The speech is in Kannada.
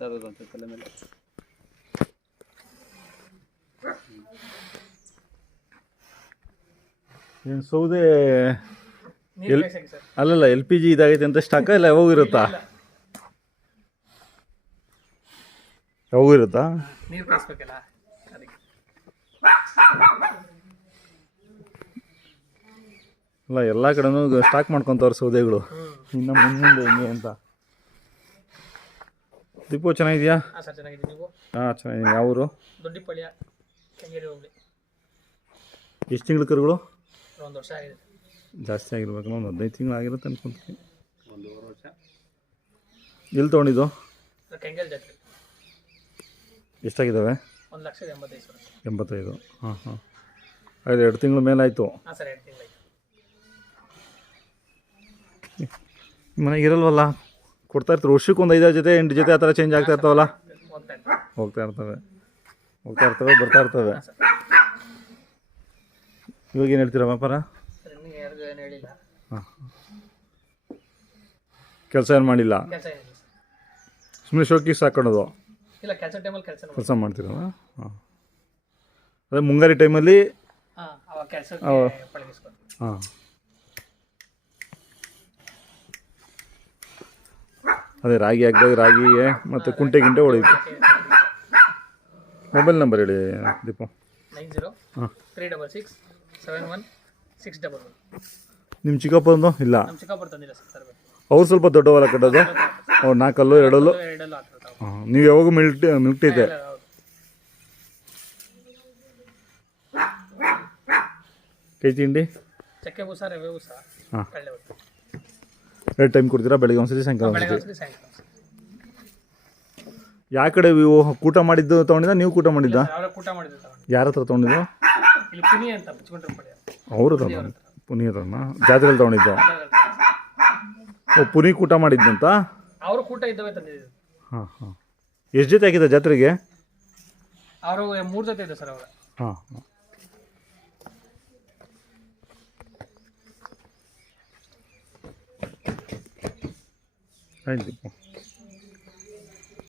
ಬರ್ತಾ ಇರೋದು ಅಂತ ತಲೆ ಮೇಲೆ. ಏನು ಸೌದೆ ಅಲ್ಲಲ್ಲ LPG ಇದಾಗೈತೆ ಅಂತ ಸ್ಟಾಕ ಇಲ್ಲ ಯಾವಾಗ ಇರುತ್ತಾ? ಯಾವಾಗ ಇರುತ್ತಾ? ನೀರು ಕಾಯಿಸ್ಬೇಕಲ್ಲ ಅದಕ್ಕೆ. ಅಲ್ಲ ಎಲ್ಲ ಕಡೆನೂ ಸ್ಟಾಕ್ ಮಾಡ್ಕೊತವ್ರು ಸೌದೆಗಳು, ಇನ್ನು ಮುಂದೆ ಹೆಂಗೆ ಅಂತ. ದೀಪು ಚೆನ್ನಾಗಿದೆಯಾ? ಹಾಂ ಸರ್ ಚೆನ್ನಾಗಿದ್ದೀನಿ. ನೀವು? ಹಾಂ ಚೆನ್ನಾಗಿದ್ದೀನಿ. ಯಾವ ಊರು? ದೊಡ್ಡಪಳ್ಯ, ಕೆಂಗೇರಿ ಹೋಗ್ಲಿ. ಎಷ್ಟು ತಿಂಗಳು ಕರುಗಳು? ಒಂದು ವರ್ಷ ಆಗಿದೆ. ಜಾಸ್ತಿ ಆಗಿರ್ಬೇಕು, ಒಂದು 15 ತಿಂಗಳು ಆಗಿರುತ್ತೆ ಅನ್ಕೊಂತೀನಿ. 1.5 ವರ್ಷ. ಎಲ್ಲಿ ತೊಗೊಂಡಿದ್ದು? ಕೆಂಗೇರಿ ಜಾತ್ರೆ. ಎಷ್ಟಾಗಿದ್ದಾವೆ? 1,85,000. 85. ಹಾಂ ಹಾಂ. ಅದು 2 ತಿಂಗಳ ಮೇಲಾಯಿತು. ಹಾಂ ಸರ್ 2 ತಿಂಗಳಾಯ್ತು. ಮನೆಗೆ ಇರಲ್ವಲ್ಲ, ಕೊಡ್ತಾ ಇರ್ತಾರೆ. ವರ್ಷಕ್ಕೆ ಒಂದು 5 ಜೊತೆ 8 ಜೊತೆ ಆ ಥರ ಚೇಂಜ್ ಆಗ್ತಾ ಇರ್ತಾವಲ್ಲ? ಹೋಗ್ತಾ ಇರ್ತವೆ ಬರ್ತಾ ಇರ್ತವೆ. ಇವಾಗ ಏನು ಹೇಳ್ತೀರಾ ವ್ಯಾಪಾರ? ಹಾಂ, ಕೆಲಸ ಏನು ಮಾಡಿಲ್ಲ, ಸುಮ್ಮನೆ ಶೋಕೀಸ್ ಹಾಕೊಳ್ಳೋದು? ಇಲ್ಲ, ಕೆಲಸ ಟೈಮಲ್ಲಿ ಕೆಲಸ ಮಾಡ್ತೀರಲ್ಲ? ಹಾಂ, ಅದೇ ಮುಂಗಾರಿ ಟೈಮಲ್ಲಿ. ಹಾಂ, ಅದೇ ರಾಗಿ ಹಾಕಿದಾಗ ರಾಗಿಗೆ ಮತ್ತು ಕುಂಟೆ ಗಿಂಟೆ ಹೊಡೆಯುತ್ತೆ. ಮೊಬೈಲ್ ನಂಬರ್ ಹೇಳಿ ದೀಪು. 90-366-71-611. ನಿಮ್ಮ ಚಿಕ್ಕಪ್ಪಂದು ಇಲ್ಲ? ನಮ್ಮ ಚಿಕ್ಕಪ್ಪರು ತಂದಿಲ್ಲ ಸರ್. ಅವ್ರು ಸ್ವಲ್ಪ ದೊಡ್ಡವಲ್ಲ ಕಟ್ಟೋದು? ಅವ್ರು 4 ಅಲ್ಲು 2 ಅಲ್ಲು? ಹಾಂ, ನೀವು ಯಾವಾಗ ಮಿಲ್ಟಿದೆ? ಕೈ ತಿಂಡಿ? ಚಕ್ಕೆ ಬೂಸ, ರವೆ ಬೂಸ, ಹಾಂ. ಕಡಲೆ ಬೂಸ. 2 ಟೈಮ್ ಕೊಡ್ತೀರಾ? ಬೆಳಗ್ಗೆ ಒಂದ್ಸತಿ, ಸಾಯಂಕಾಲ ಒಂದ್ಸತಿ? ಸಾಯಂಕಾಲ. ಯಾವ ಕಡೆ ನೀವು ಕೂಟ ಮಾಡಿದ್ದು ತೊಗೊಂಡಿದ್ದ, ನೀವು ಕೂಟ ಮಾಡಿದ್ದ? ಕೂಟ ಮಾಡಿದ್ದು ತಗೊಂಡು. ಯಾರ ಹತ್ರ ತೊಗೊಂಡಿದ್ದು? ಇಲ್ಲಿ ಪುನಿ ಅಂತ ಮುಚ್ಕೊಂಡ್ರೆ ಅವರು ತಗೊಂಡು. ಪುನಿಯರನ್ನ ಜಾತ್ರೆಯಲ್ಲಿ ತೊಗೊಂಡಿದ್ದು? ಓ, ಪುನಿ ಕೂಟ ಮಾಡಿದ್ದಂತ? ಅವರು ಕೂಟ ಇದ್ದವೇ ತಂದಿದ್ದು. ಹಾಂ ಹಾಂ. ಎಷ್ಟು ಜೊತೆ ಹಾಕಿದ್ದ ಜಾತ್ರೆಗೆ? ಅವರು 3 ಜೊತೆ ಇದೆ ಸರ್. ಅವರು. ಹಾಂ ಹಾಂ. ಆಯ್ತು.